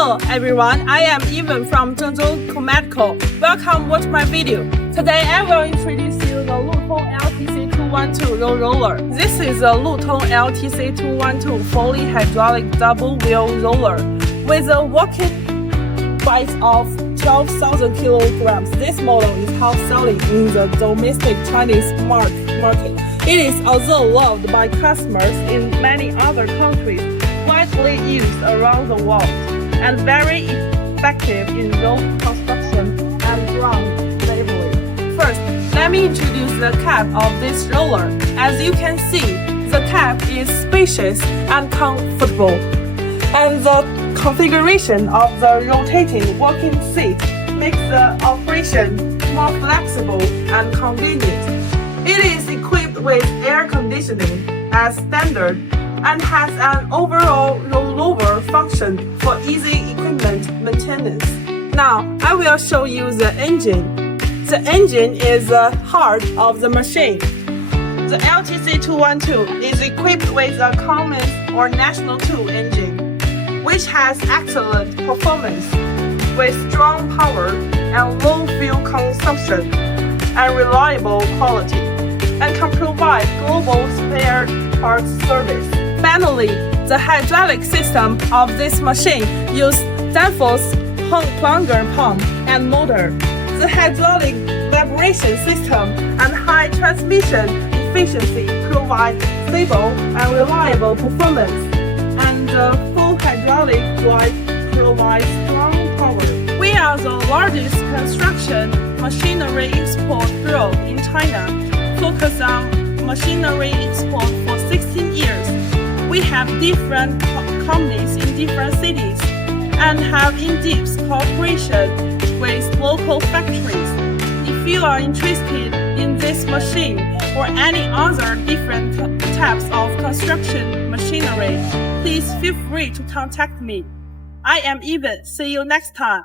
Hello everyone, I am Evan from Zhengzhou Medical. Welcome watch my video. Today I will introduce you the LUTONG LTC212 roller. This is a LUTONG LTC212 fully hydraulic double wheel roller with a working weight of 12,000 kilograms. This model is hot selling in the domestic Chinese market. It is also loved by customers in many other countries, widely used around the world, and very effective in road construction and ground laboring. First, let me introduce the cab of this roller. As you can see, the cab is spacious and comfortable, and the configuration of the rotating working seat makes the operation more flexible and convenient. It is equipped with air conditioning as standard and has an overall rollover function for easy equipment maintenance. Now, I will show you the engine. The engine is the heart of the machine. The LTC212 is equipped with a Cummins or National 2 engine, which has excellent performance with strong power and low fuel consumption and reliable quality, and can provide global spare parts service. Finally, the hydraulic system of this machine uses Danfoss plunger pump and motor. The hydraulic vibration system and high transmission efficiency provide stable and reliable performance, and the full hydraulic drive provides strong power. We are the largest construction machinery export bureau in China, focused on machinery export for 16 years. We have different companies in different cities and have in-depth cooperation with local factories. If you are interested in this machine or any other different types of construction machinery, please feel free to contact me. I am Evan. See you next time.